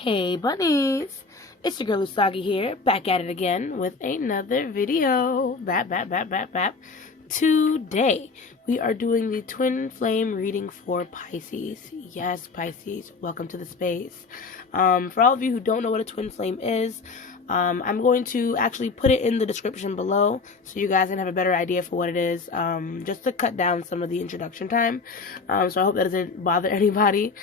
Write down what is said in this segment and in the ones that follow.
Hey bunnies, it's your girl Usagi here, back at it again with another video. Bap. Today, we are doing the twin flame reading for Pisces. Yes, Pisces, welcome to the space. For all of you who don't know what a twin flame is, I'm going to actually put it in the description below so you guys can have a better idea for what it is, just to cut down some of the introduction time. So I hope that doesn't bother anybody.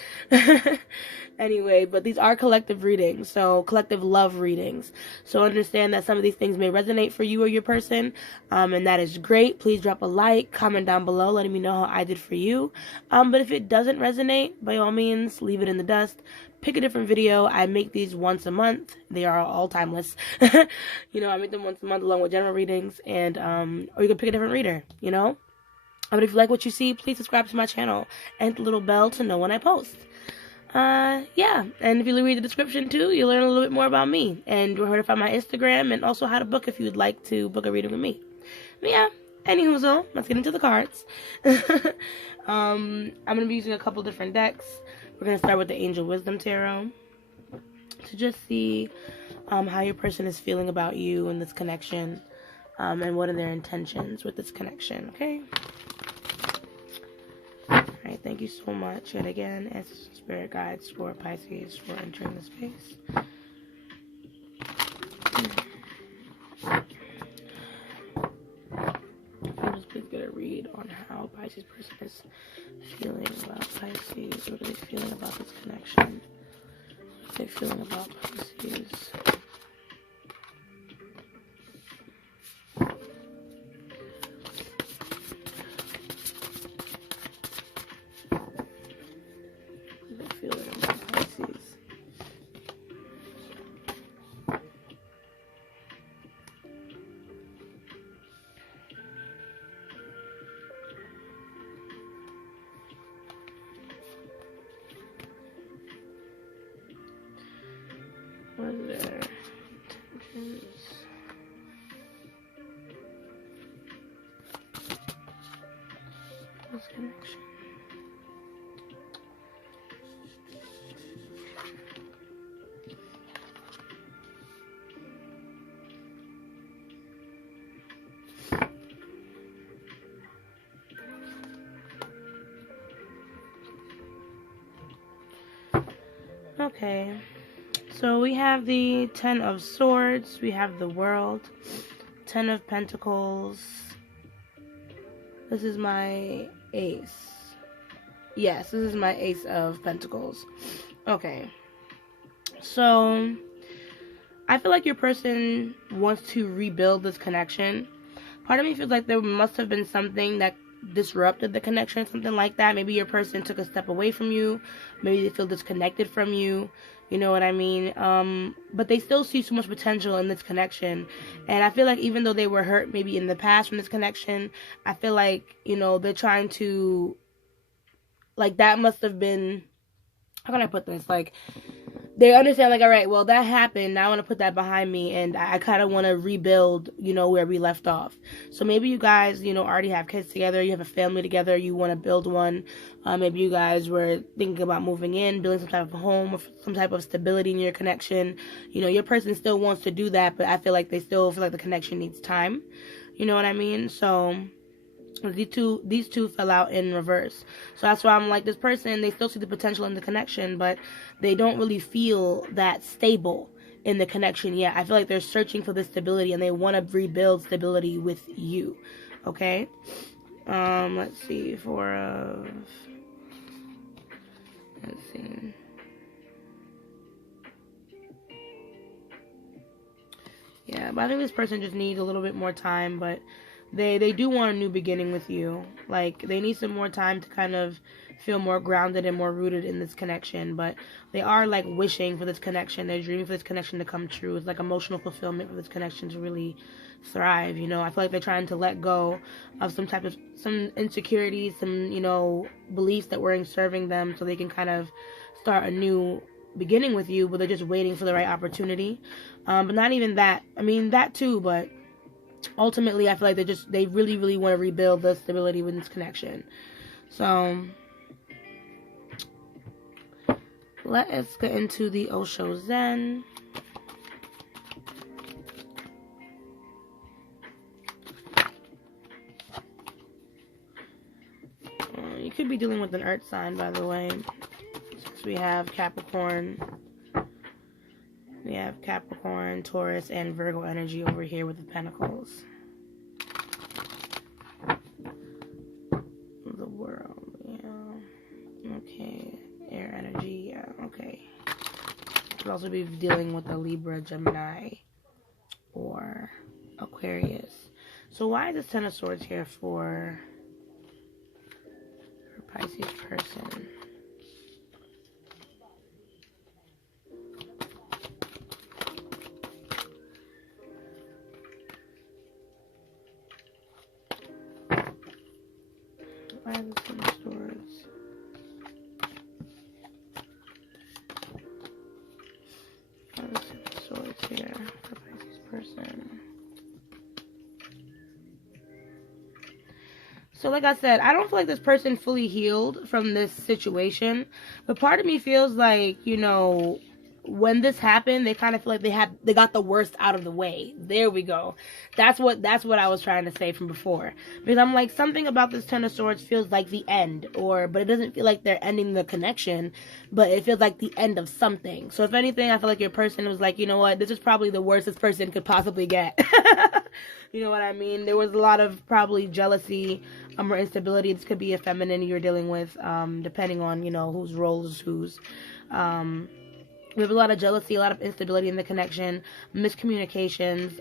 Anyway, but these are collective readings, so collective love readings. So understand that some of these things may resonate for you or your person, and that is great. Please drop a like, comment down below, letting me know how I did for you. But if it doesn't resonate, by all means, leave it in the dust. Pick a different video. I make these once a month. They are all timeless. I make them once a month along with general readings, and or you can pick a different reader, But if you like what you see, please subscribe to my channel and hit the little bell to know when I post. Yeah, and if you read the description too, you'll learn a little bit more about me, and you'll hear about my Instagram, and also how to book if you'd like to book a reading with me. But yeah, anywho, let's get into the cards. I'm going to be using a couple different decks. We're going to start with the Angel Wisdom Tarot to just see how your person is feeling about you and this connection, and what are their intentions with this connection, okay? Alright, thank you so much yet again, as spirit guides for Pisces, for entering the space. Just please get a read on how Pisces person is feeling about Pisces. What are they feeling about this connection? What are they feeling about Pisces? What are their intentions? This connection. Okay. So we have the Ten of Swords, we have the World, Ten of Pentacles. This is my Ace. Yes, this is my Ace of Pentacles. Okay. So I feel like your person wants to rebuild this connection. Part of me feels like there must have been something that disrupted the connection, something like that. Maybe your person took a step away from you. Maybe they feel disconnected from you. You know what I mean? But they still see so much potential in this connection. And I feel like even though they were hurt maybe in the past from this connection, I feel like, they're trying to, like, that must have been, how can I put this? Like, they understand, like, all right, well, that happened. Now I want to put that behind me, and I kind of want to rebuild, where we left off. So maybe you guys, already have kids together. You have a family together. You want to build one. Maybe you guys were thinking about moving in, building some type of home, or some type of stability in your connection. Your person still wants to do that, but I feel like they still feel like the connection needs time. You know what I mean? So these two fell out in reverse. So that's why I'm like, this person, they still see the potential in the connection, but they don't really feel that stable in the connection yet. I feel like they're searching for this stability, and they want to rebuild stability with you. Okay? Let's see. Let's see. Yeah, but I think this person just needs a little bit more time, but they do want a new beginning with you. Like, they need some more time to kind of feel more grounded and more rooted in this connection. But they are, like, wishing for this connection. They're dreaming for this connection to come true. It's like emotional fulfillment for this connection to really thrive. I feel like they're trying to let go of some insecurities, some, beliefs that weren't serving them, so they can kind of start a new beginning with you, but they're just waiting for the right opportunity. But not even that. I mean, that too, but ultimately, I feel like they really, really want to rebuild the stability with this connection. So, let us get into the Osho Zen. You could be dealing with an earth sign, by the way. Since we have Capricorn. We have Capricorn, Taurus, and Virgo energy over here with the Pentacles. The world, yeah. Okay. Air energy, yeah, okay. Could also be dealing with a Libra, Gemini, or Aquarius. So why is this Ten of Swords here for Pisces person? Why is this Ten of Swords? Why is this Ten of Swords here for Pisces person? So like I said, I don't feel like this person fully healed from this situation. But part of me feels like, you know, when this happened, they kind of feel like they got the worst out of the way. There we go. That's what I was trying to say from before. Because I'm like, something about this Ten of Swords feels like the end, but it doesn't feel like they're ending the connection, but it feels like the end of something. So if anything, I feel like your person was like, you know what, this is probably the worst this person could possibly get. You know what I mean? There was a lot of probably jealousy or instability. This could be a feminine you're dealing with, depending on, you know, whose role is whose. We have a lot of jealousy, a lot of instability in the connection, miscommunications,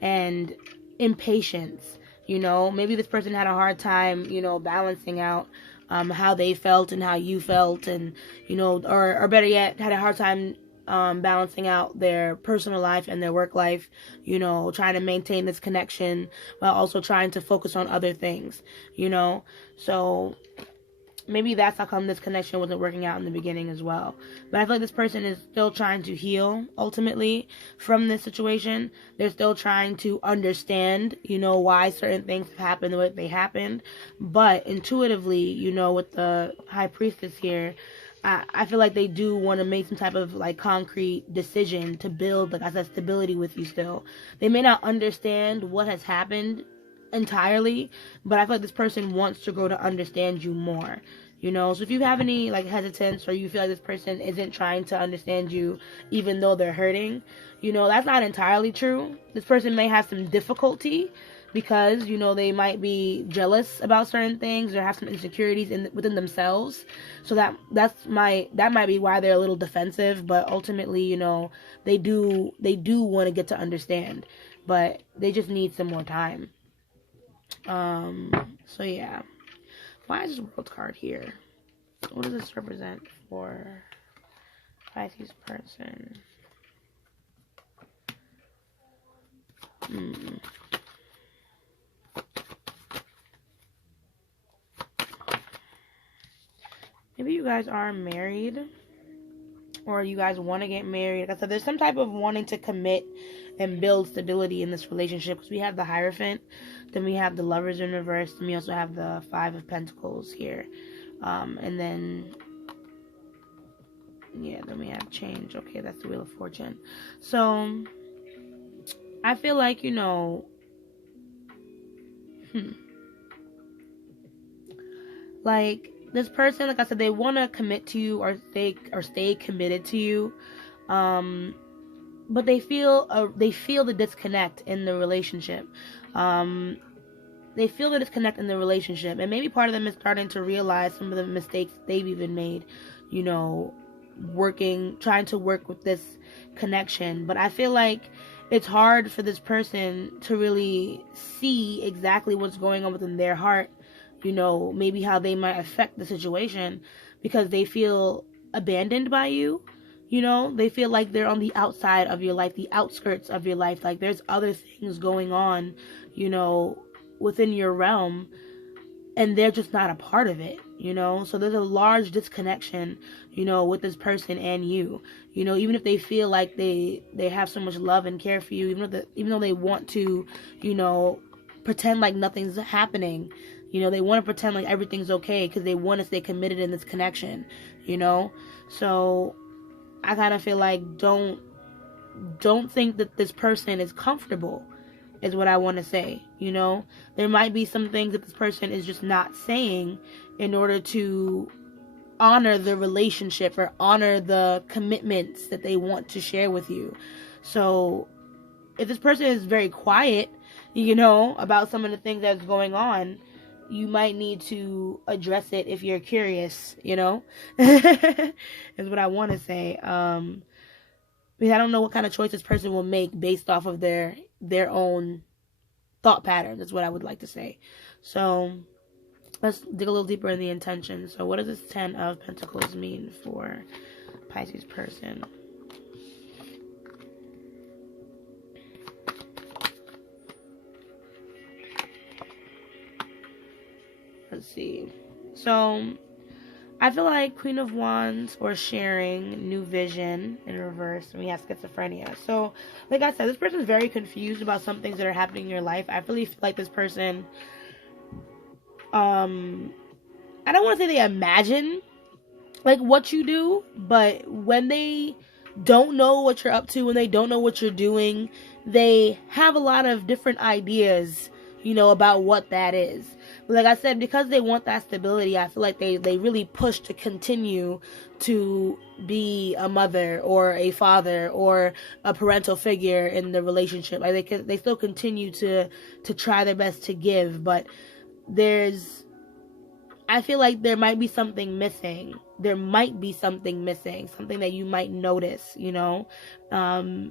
and impatience. You know, maybe this person had a hard time, you know, balancing out how they felt and how you felt, and, you know, or better yet, had a hard time balancing out their personal life and their work life, you know, trying to maintain this connection while also trying to focus on other things, you know. So maybe that's how come this connection wasn't working out in the beginning as well. But I feel like this person is still trying to heal, ultimately, from this situation. They're still trying to understand, you know, why certain things have happened the way they happened. But intuitively, you know, with the High Priestess here, I feel like they do want to make some type of, like, concrete decision to build, like I said, stability with you still. They may not understand what has happened entirely, but I feel like this person wants to grow to understand you more, you know. So if you have any, like, hesitance, or you feel like this person isn't trying to understand you even though they're hurting, you know, that's not entirely true. This person may have some difficulty because, you know, they might be jealous about certain things or have some insecurities within themselves. So that might be why they're a little defensive. But ultimately, you know, they do want to get to understand, but they just need some more time. So yeah. Why is this World card here? What does this represent for Pisces person? Maybe you guys are married, or you guys want to get married. Like I said, there's some type of wanting to commit and build stability in this relationship, because we have the Hierophant, then we have the Lovers in reverse, and we also have the Five of Pentacles here, and then, yeah, then we have Change. Okay, that's the Wheel of Fortune. So I feel like, you know, like, this person, like I said, they want to commit to you or stay committed to you, but they feel the disconnect in the relationship. They feel the disconnect in the relationship, and maybe part of them is starting to realize some of the mistakes they've even made, you know, trying to work with this connection. But I feel like it's hard for this person to really see exactly what's going on within their heart, you know, maybe how they might affect the situation, because they feel abandoned by you. You know, they feel like they're on the outside of your life, the outskirts of your life. Like, there's other things going on, you know, within your realm, and they're just not a part of it, you know. So there's a large disconnection, you know, with this person and you. You know, even if they feel like they have so much love and care for you, even though they want to, you know, pretend like nothing's happening, You know, they want to pretend like everything's okay because they want to stay committed in this connection, you know? So I kind of feel like don't think that this person is comfortable, is what I want to say, you know? There might be some things that this person is just not saying in order to honor the relationship or honor the commitments that they want to share with you. So if this person is very quiet, you know, about some of the things that's going on, you might need to address it if you're curious, you know, is what I want to say. Because I don't know what kind of choice this person will make based off of their own thought patterns, is what I would like to say. So let's dig a little deeper in the intention. So what does this 10 of Pentacles mean for Pisces person? Let's see. So I feel like Queen of Wands or sharing, new vision in reverse, and we have schizophrenia. So like I said, this person is very confused about some things that are happening in your life. I really feel like this person, I don't want to say they imagine like what you do, but when they don't know what you're up to, when they don't know what you're doing, they have a lot of different ideas, you know, about what that is. But like I said, because they want that stability, I feel like they really push to continue to be a mother or a father or a parental figure in the relationship. Like they still continue to try their best to give, but I feel like there might be something missing. There might be something missing, something that you might notice, you know,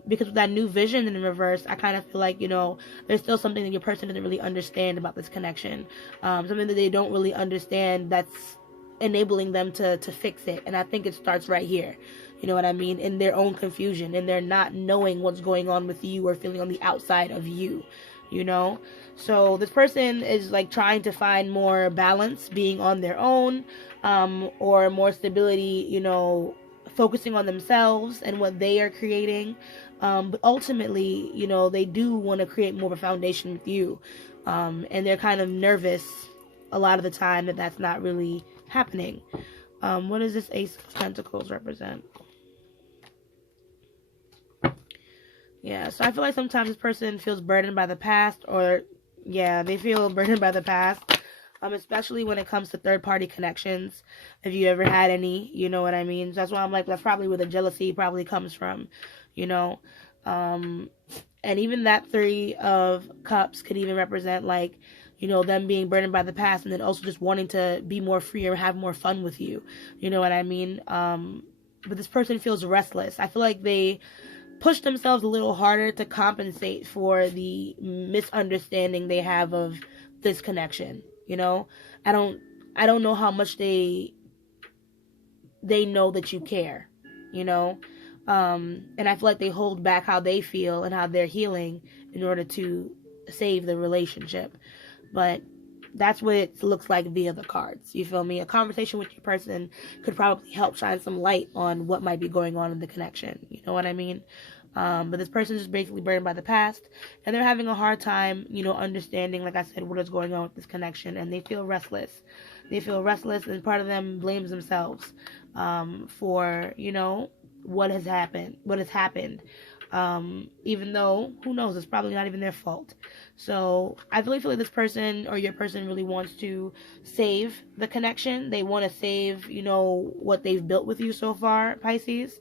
because with that new vision in the reverse, I kind of feel like, you know, there's still something that your person doesn't really understand about this connection, something that they don't really understand that's enabling them to fix it. And I think it starts right here, you know what I mean, in their own confusion, and they're not knowing what's going on with you or feeling on the outside of you, you know. So this person is like trying to find more balance being on their own, or more stability, you know, focusing on themselves and what they are creating. But ultimately, you know, they do want to create more of a foundation with you. And they're kind of nervous a lot of the time that that's not really happening. What does this Ace of Pentacles represent? Yeah, so I feel like sometimes this person feels burdened by the past, or yeah, they feel burdened by the past, especially when it comes to third-party connections, if you ever had any, you know what I mean? So that's why I'm like, that's probably where the jealousy probably comes from, you know? And even that 3 of Cups could even represent, like, you know, them being burdened by the past, and then also just wanting to be more free or have more fun with you, you know what I mean? But this person feels restless. I feel like they push themselves a little harder to compensate for the misunderstanding they have of this connection, you know. I don't know how much they know that you care, you know. And I feel like they hold back how they feel and how they're healing in order to save the relationship. But that's what it looks like via the cards. You feel me? A conversation with your person could probably help shine some light on what might be going on in the connection. You know what I mean? But this person is basically burdened by the past, and they're having a hard time, you know, understanding, like I said, what is going on with this connection, and they feel restless. They feel restless, and part of them blames themselves for, you know, what has happened. Even though, who knows, it's probably not even their fault. So I really feel like this person or your person really wants to save the connection. They want to save, you know, what they've built with you so far, Pisces.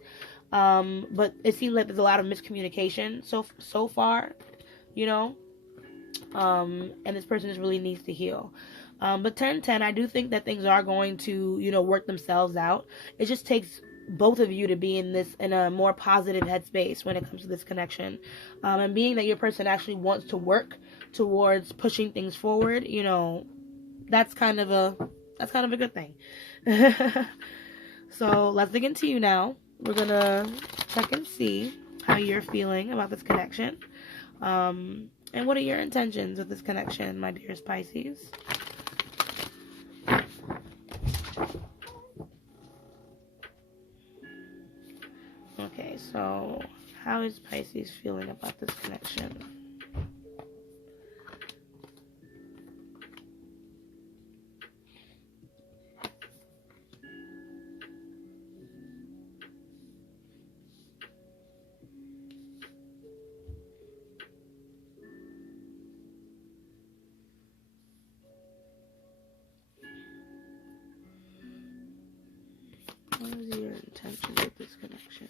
But it seems like there's a lot of miscommunication so far, you know, and this person just really needs to heal. But 10-10, I do think that things are going to, you know, work themselves out. It just takes both of you to be in a more positive headspace when it comes to this connection. And being that your person actually wants to work towards pushing things forward, you know, that's kind of a good thing. So let's dig into you now. We're gonna check and see how you're feeling about this connection. And what are your intentions with this connection, my dearest Pisces? Okay, so how is Pisces feeling about this connection? this connection.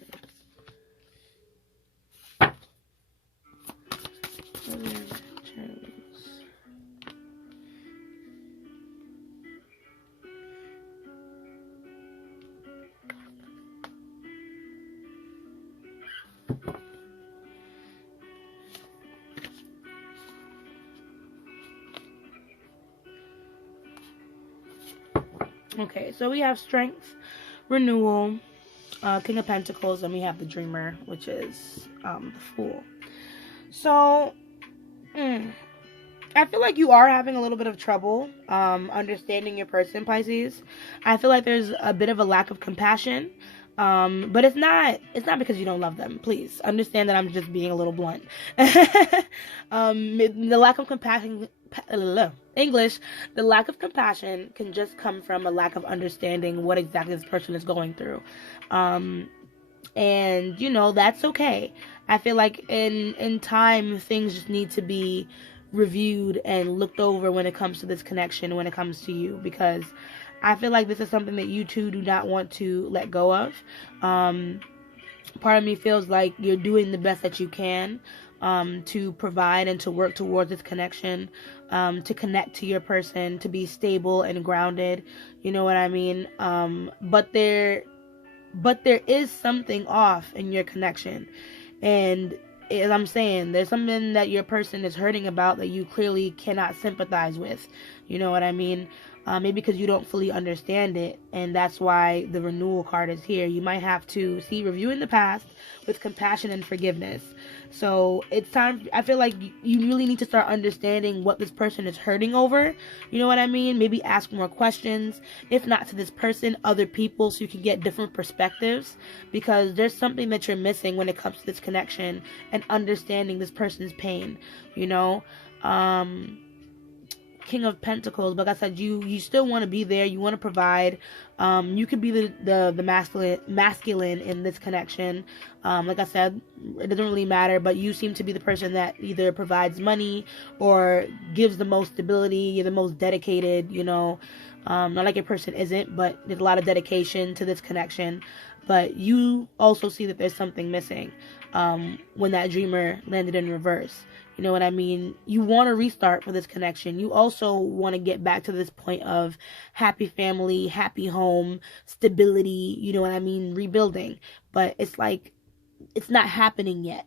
Okay, so we have strength, renewal, King of Pentacles, and we have the Dreamer, which is the Fool. So, I feel like you are having a little bit of trouble understanding your person, Pisces. I feel like there's a bit of a lack of compassion. But it's not because you don't love them. Please understand that I'm just being a little blunt. The lack of compassion, English, the lack of compassion can just come from a lack of understanding what exactly this person is going through. And you know, that's okay. I feel like in time, things just need to be reviewed and looked over when it comes to this connection, when it comes to you, because I feel like this is something that you two do not want to let go of. Part of me feels like you're doing the best that you can to provide and to work towards this connection, to connect to your person, to be stable and grounded. You know what I mean? But there is something off in your connection. And as I'm saying, there's something that your person is hurting about that you clearly cannot sympathize with. You know what I mean? Maybe because you don't fully understand it, and that's why the renewal card is here. You might have to reviewing the past with compassion and forgiveness. So it's time. I feel like you really need to start understanding what this person is hurting over. You know what I mean? Maybe ask more questions, if not to this person, other people, so you can get different perspectives, because there's something that you're missing when it comes to this connection and understanding this person's pain. You know, King of Pentacles, but like I said, you still want to be there. You want to provide. You could be the masculine in this connection. Like I said, it doesn't really matter, but you seem to be the person that either provides money or gives the most stability. You're the most dedicated, you know. Not like your person isn't, but there's a lot of dedication to this connection. But you also see that there's something missing when that Dreamer landed in reverse. You know what I mean? You want to restart for this connection. You also want to get back to this point of happy family, happy home, stability, you know what I mean? Rebuilding. But it's like, it's not happening yet.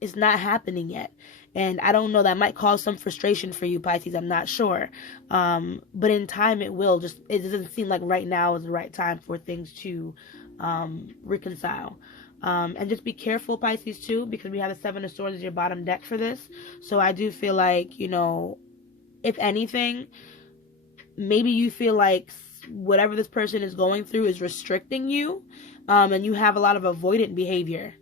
It's not happening yet. And I don't know, that might cause some frustration for you, Pisces. I'm not sure. But in time it will. It doesn't seem like right now is the right time for things to reconcile. And just be careful, Pisces, too, because we have the Seven of Swords as your bottom deck for this. So I do feel like, you know, if anything, maybe you feel like whatever this person is going through is restricting you, and you have a lot of avoidant behavior.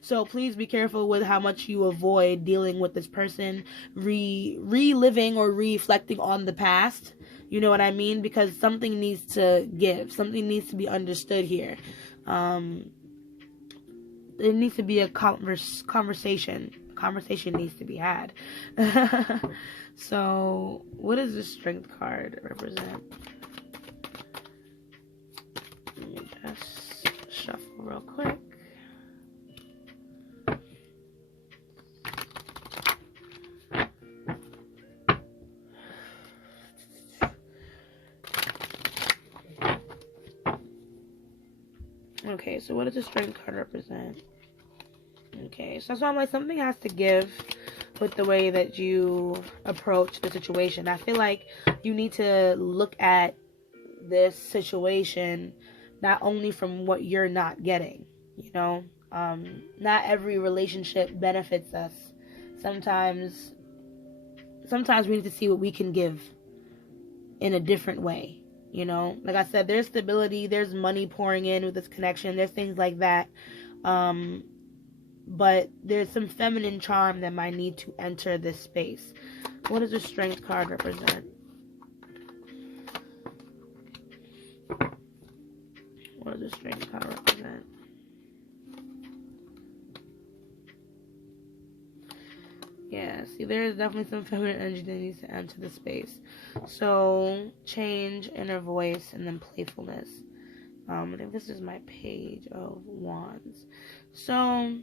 So please be careful with how much you avoid dealing with this person, reliving or reflecting on the past. You know what I mean? Because something needs to give. Something needs to be understood here. There needs to be a conversation. Conversation needs to be had. So, what does the Strength card represent? Let me just shuffle real quick. Okay, so what does the Strength card represent? Okay, so I'm like, something has to give with the way that you approach the situation. I feel like you need to look at this situation not only from what you're not getting, you know. Not every relationship benefits us. Sometimes we need to see what we can give in a different way, you know. Like I said, there's stability, there's money pouring in with this connection, there's things like that. But there's some feminine charm that might need to enter this space. What does the Strength card represent? What does the Strength card represent? Yeah, see, there is definitely some feminine energy that needs to enter the space. So, change, inner voice, and then playfulness. I think this is my Page of Wands. So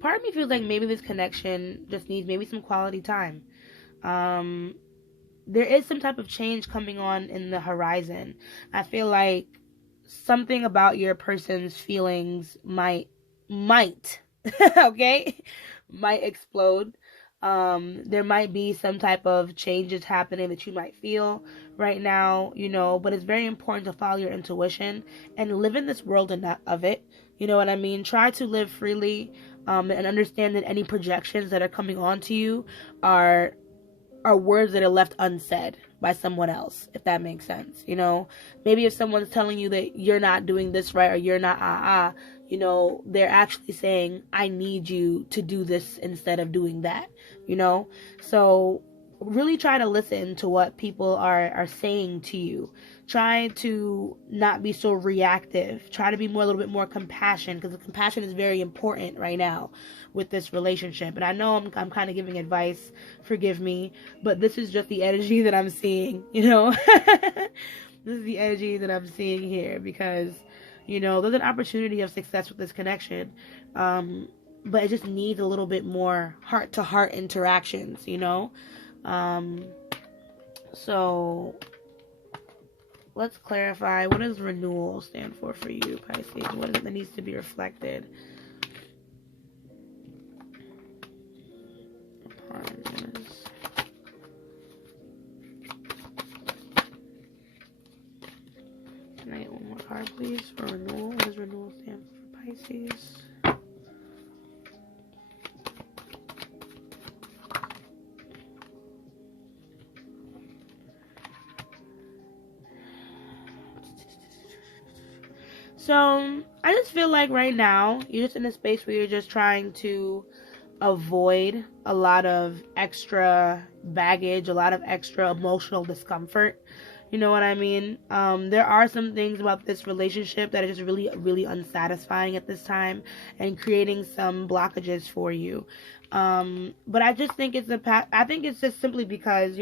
part of me feels like maybe this connection just needs maybe some quality time. There is some type of change coming on in the horizon. I feel like something about your person's feelings might okay, might explode. There might be some type of changes happening that you might feel right now, but it's very important to follow your intuition and live in this world and not of it. You know what I mean? Try to live freely, and understand that any projections that are coming onto you are words that are left unsaid by someone else, if that makes sense. Maybe if someone's telling you that you're not doing this right, or you're not they're actually saying, I need you to do this instead of doing that. So really try to listen to what people are saying to you. Try to not be so reactive. Try to be a little bit more compassion, because the compassion is very important right now with this relationship. And I know I'm kind of giving advice, forgive me, but this is just the energy that I'm seeing, This is the energy that I'm seeing here, because, there's an opportunity of success with this connection. But it just needs a little bit more heart-to-heart interactions, So let's clarify. What does renewal stand for you, Pisces? What is it that needs to be reflected? Can I get one more card, please, for renewal? What does renewal stand for Pisces? So I just feel like right now you're just in a space where you're just trying to avoid a lot of extra baggage, a lot of extra emotional discomfort. You know what I mean? There are some things about this relationship that are just really, really unsatisfying at this time and creating some blockages for you. But I just think I think it's just simply because,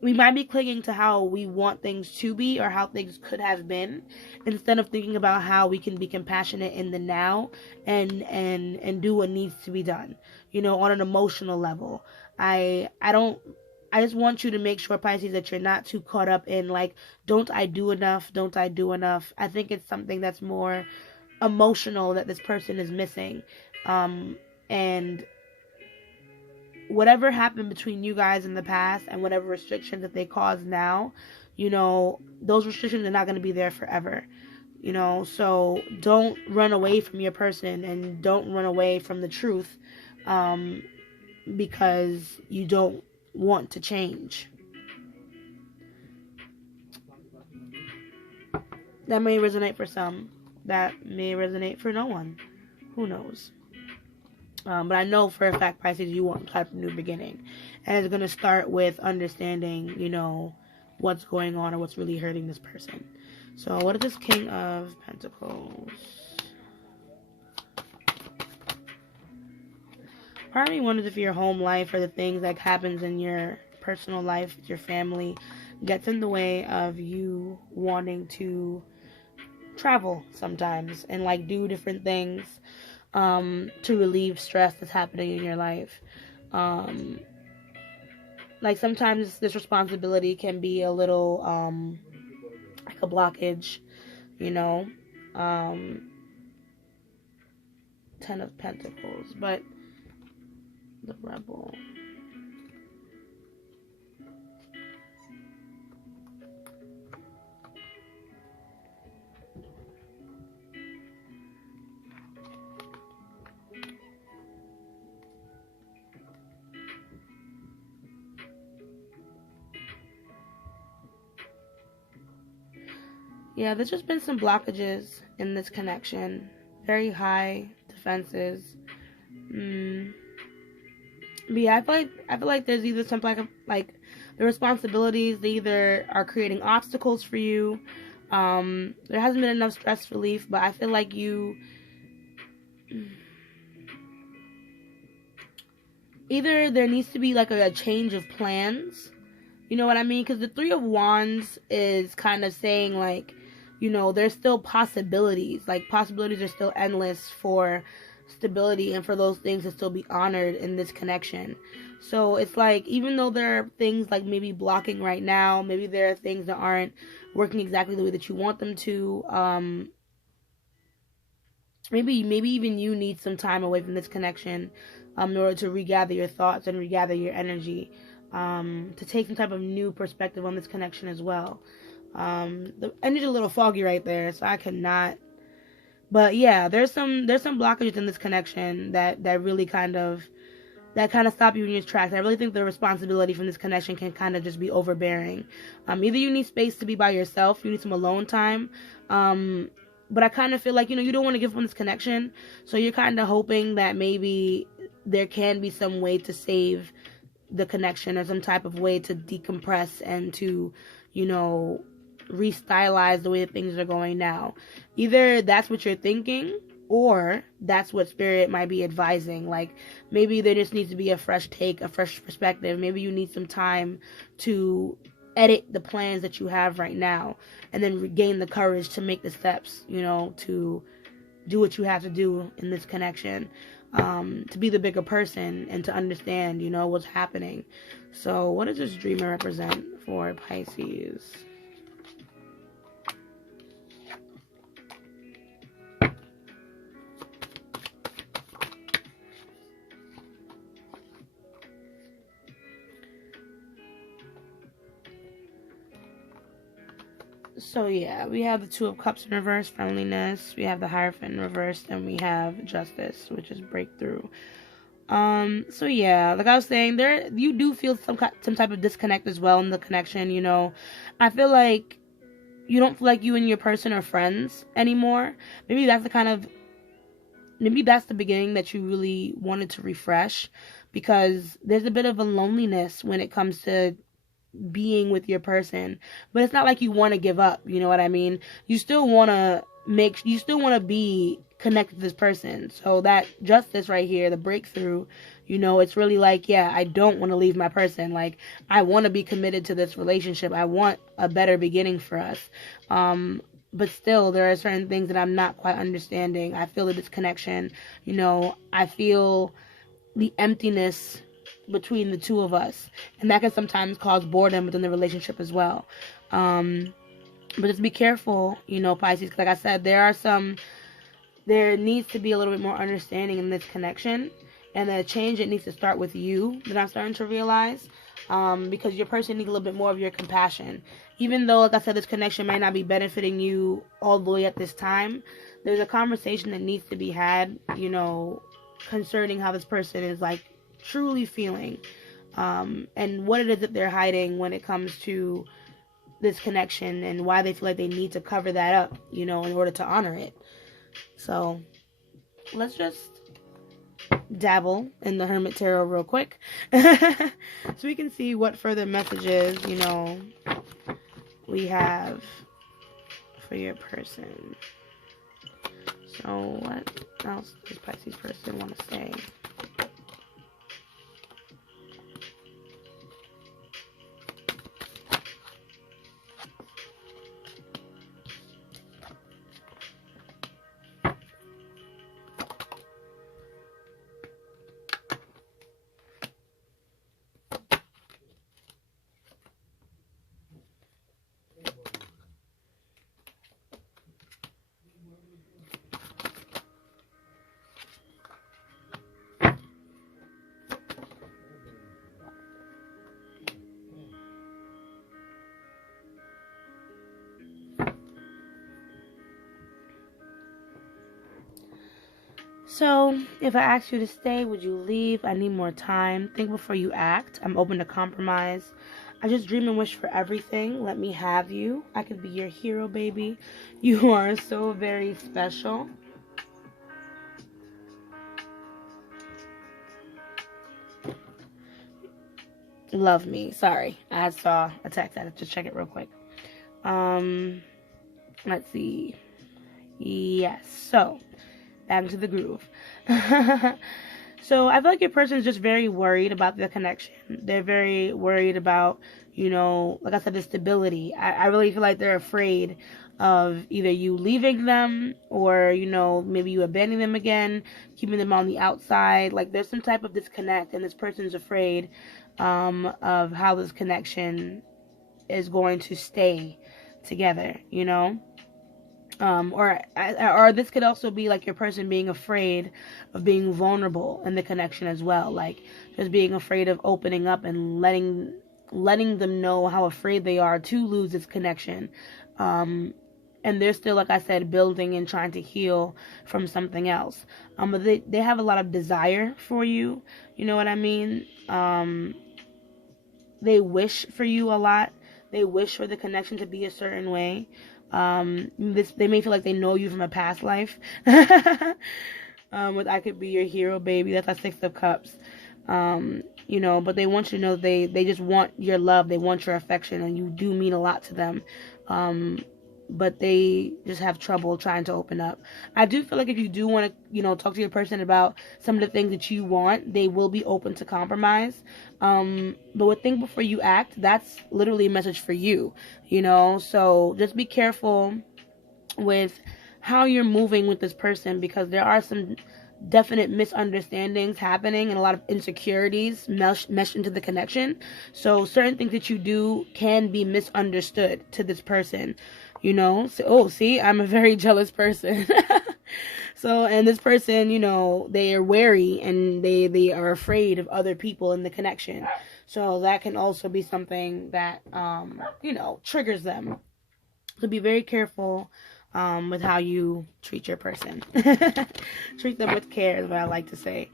we might be clinging to how we want things to be or how things could have been, instead of thinking about how we can be compassionate in the now and do what needs to be done, on an emotional level. I just want you to make sure, Pisces, that you're not too caught up in like, don't I do enough? Don't I do enough? I think it's something that's more emotional that this person is missing. And whatever happened between you guys in the past and whatever restrictions that they cause now, those restrictions are not going to be there forever. So don't run away from your person and don't run away from the truth, because you don't want to change. That may resonate for some. That may resonate for no one. Who knows? But I know for a fact, Pisces, you want type of new beginning. And it's going to start with understanding, what's going on or what's really hurting this person. So what is this King of Pentacles? Part of me wonders if your home life or the things that happens in your personal life, your family, gets in the way of you wanting to travel sometimes and like do different things to relieve stress that's happening in your life. Like sometimes this responsibility can be a little like a blockage, 10 of Pentacles, but the Rebel. Yeah, there's just been some blockages in this connection. Very high defenses. But yeah, I feel like there's either some like the responsibilities, they either are creating obstacles for you. There hasn't been enough stress relief, but I feel like either there needs to be like a change of plans, You know what I mean? Because the Three of Wands is kind of saying, like, you know, there's still possibilities. Like, possibilities are still endless for stability and for those things to still be honored in this connection. So it's like, even though there are things like maybe blocking right now, maybe there are things that aren't working exactly the way that you want them to, maybe even you need some time away from this connection, in order to regather your thoughts and regather your energy, to take some type of new perspective on this connection as well. The energy's a little foggy right there, so I cannot. But yeah, there's some blockages in this connection that really kind of stop you in your tracks. I really think the responsibility from this connection can kind of just be overbearing. Either you need space to be by yourself, you need some alone time. But I kind of feel like, you know, you don't want to give up on this connection. So you're kind of hoping that maybe there can be some way to save the connection, or some type of way to decompress and to, you know, restylize the way that things are going now. Either that's what you're thinking, or that's what spirit might be advising. Like, maybe there just needs to be a fresh take, a fresh perspective. Maybe you need some time to edit the plans that you have right now, and then regain the courage to make the steps, you know, to do what you have to do in this connection, to be the bigger person and to understand, you know, what's happening. So what does this dreamer represent for Pisces? So yeah, we have the Two of Cups in reverse, friendliness. We have the Hierophant in reverse, and we have Justice, which is breakthrough. So yeah, like I was saying, there you do feel some type of disconnect as well in the connection. You know, I feel like you don't feel like you and your person are friends anymore. Maybe that's the beginning that you really wanted to refresh, because there's a bit of a loneliness when it comes to being with your person. But it's not like you want to give up, you know what I mean? You still want to be connected to this person. So that Justice right here, the breakthrough, you know, it's really like, yeah, I don't want to leave my person. Like, I want to be committed to this relationship. I want a better beginning for us. But still, there are certain things that I'm not quite understanding. I feel the disconnection, you know, I feel the emptiness between the two of us, and that can sometimes cause boredom within the relationship as well. But just be careful, you know, Pisces, 'cause like I said, there needs to be a little bit more understanding in this connection, and the change, it needs to start with you, that I'm starting to realize, because your person needs a little bit more of your compassion. Even though, like I said, this connection might not be benefiting you all the way at this time, there's a conversation that needs to be had, you know, concerning how this person is, like, truly feeling, and what it is that they're hiding when it comes to this connection, and why they feel like they need to cover that up, you know, in order to honor it. So let's just dabble in the Hermit Tarot real quick so we can see what further messages, you know, we have for your person. So what else does Pisces person want to say? So, if I ask you to stay, would you leave? I need more time. Think before you act. I'm open to compromise. I just dream and wish for everything. Let me have you. I could be your hero, baby. You are so very special. Love me. Sorry, I saw a text. I had to check it real quick. Let's see. Yes, so back into the groove. So I feel like your person is just very worried about the connection. They're very worried about, like I said, the stability. I really feel like they're afraid of either you leaving them or, maybe you abandoning them again, keeping them on the outside. Like there's some type of disconnect, and this person's afraid of how this connection is going to stay together, or this could also be like your person being afraid of being vulnerable in the connection as well, like just being afraid of opening up and letting them know how afraid they are to lose this connection. And they're still, like I said, building and trying to heal from something else. But they have a lot of desire for you, you know what I mean? They wish for you a lot. They wish for the connection to be a certain way. They may feel like they know you from a past life. With I could be your hero, baby. That's a 6 of Cups. But they want you to know they just want your love. They want your affection, and you do mean a lot to them. But they just have trouble trying to open up. I do feel like if you do want to, talk to your person about some of the things that you want, they will be open to compromise. But with think before you act, that's literally a message for you, So just be careful with how you're moving with this person, because there are some definite misunderstandings happening and a lot of insecurities meshed into the connection. So certain things that you do can be misunderstood to this person. So, see, I'm a very jealous person. So, and this person, they are wary and they are afraid of other people in the connection. So that can also be something that, triggers them. So be very careful with how you treat your person. Treat them with care is what I like to say.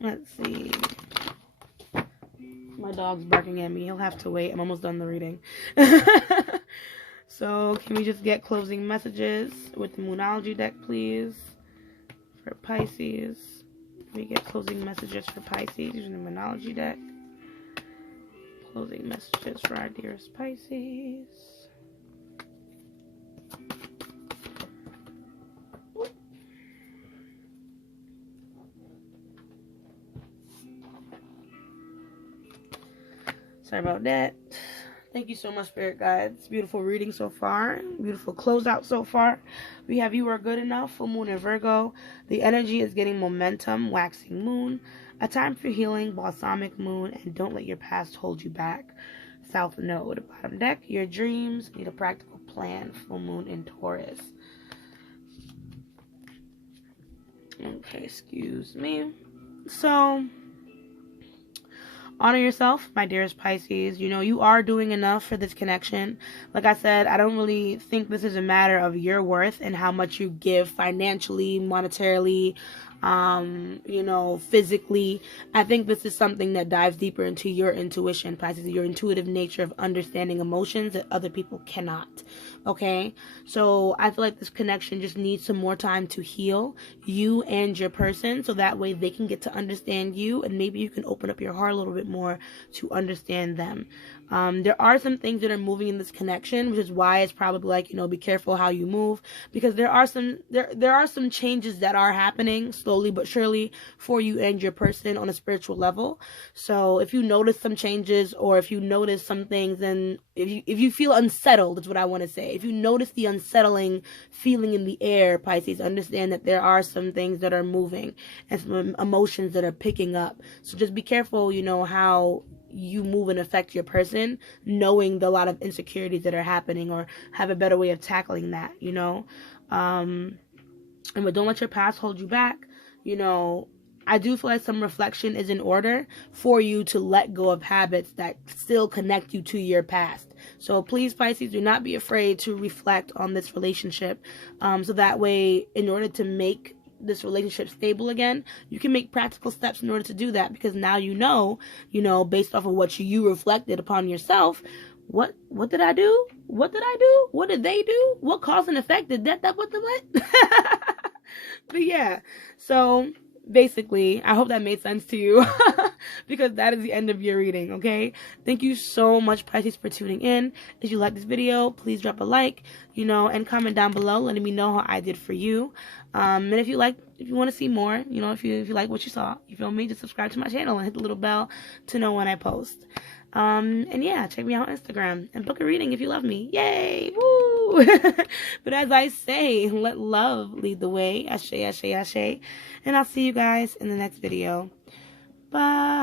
Let's see. My dog's barking at me. He'll have to wait. I'm almost done the reading. So, can we just get closing messages with the Moonology deck, please? For Pisces. Can we get closing messages for Pisces using the Moonology deck? Closing messages for our dearest Pisces. Sorry about that. Thank you so much, Spirit Guides. Beautiful reading so far. Beautiful closeout so far. We have You Are Good Enough, Full Moon in Virgo. The energy is getting momentum, Waxing Moon. A Time for Healing, Balsamic Moon. And Don't Let Your Past Hold You Back, South Node. Bottom deck, Your Dreams Need a Practical Plan, Full Moon in Taurus. Okay, excuse me. So, honor yourself, my dearest Pisces. You are doing enough for this connection. Like I said, I don't really think this is a matter of your worth and how much you give financially, monetarily, physically. I think this is something that dives deeper into your intuition, Pisces, your intuitive nature of understanding emotions that other people cannot. Okay? So I feel like this connection just needs some more time to heal you and your person, so that way they can get to understand you, and maybe you can open up your heart a little bit more to understand them. There are some things that are moving in this connection, which is why it's probably like, be careful how you move, because there are some changes that are happening slowly but surely for you and your person on a spiritual level. So if you notice some changes, or if you notice some things, then if you feel unsettled, is what I want to say. If you notice the unsettling feeling in the air, Pisces, understand that there are some things that are moving and some emotions that are picking up. So just be careful, how you move and affect your person, knowing the lot of insecurities that are happening, or have a better way of tackling that, but don't let your past hold you back. I do feel like some reflection is in order for you to let go of habits that still connect you to your past. So please, Pisces, do not be afraid to reflect on this relationship, so that way, in order to make this relationship stable again, you can make practical steps in order to do that, because now based off of what you reflected upon yourself, what did I do? What did I do? What did they do? What cause and effect did that what the what? But yeah, so basically, I hope that made sense to you. because that is the end of your reading, okay? Thank you so much, Pisces, for tuning in. If you like this video, please drop a like, and comment down below letting me know how I did for you. And if you want to see more, if you like what you saw, you feel me, just subscribe to my channel and hit the little bell to know when I post. And yeah, check me out on Instagram and book a reading if you love me. Yay! Woo! But as I say, let love lead the way. Ashe, ashe, ashe. And I'll see you guys in the next video. Bye.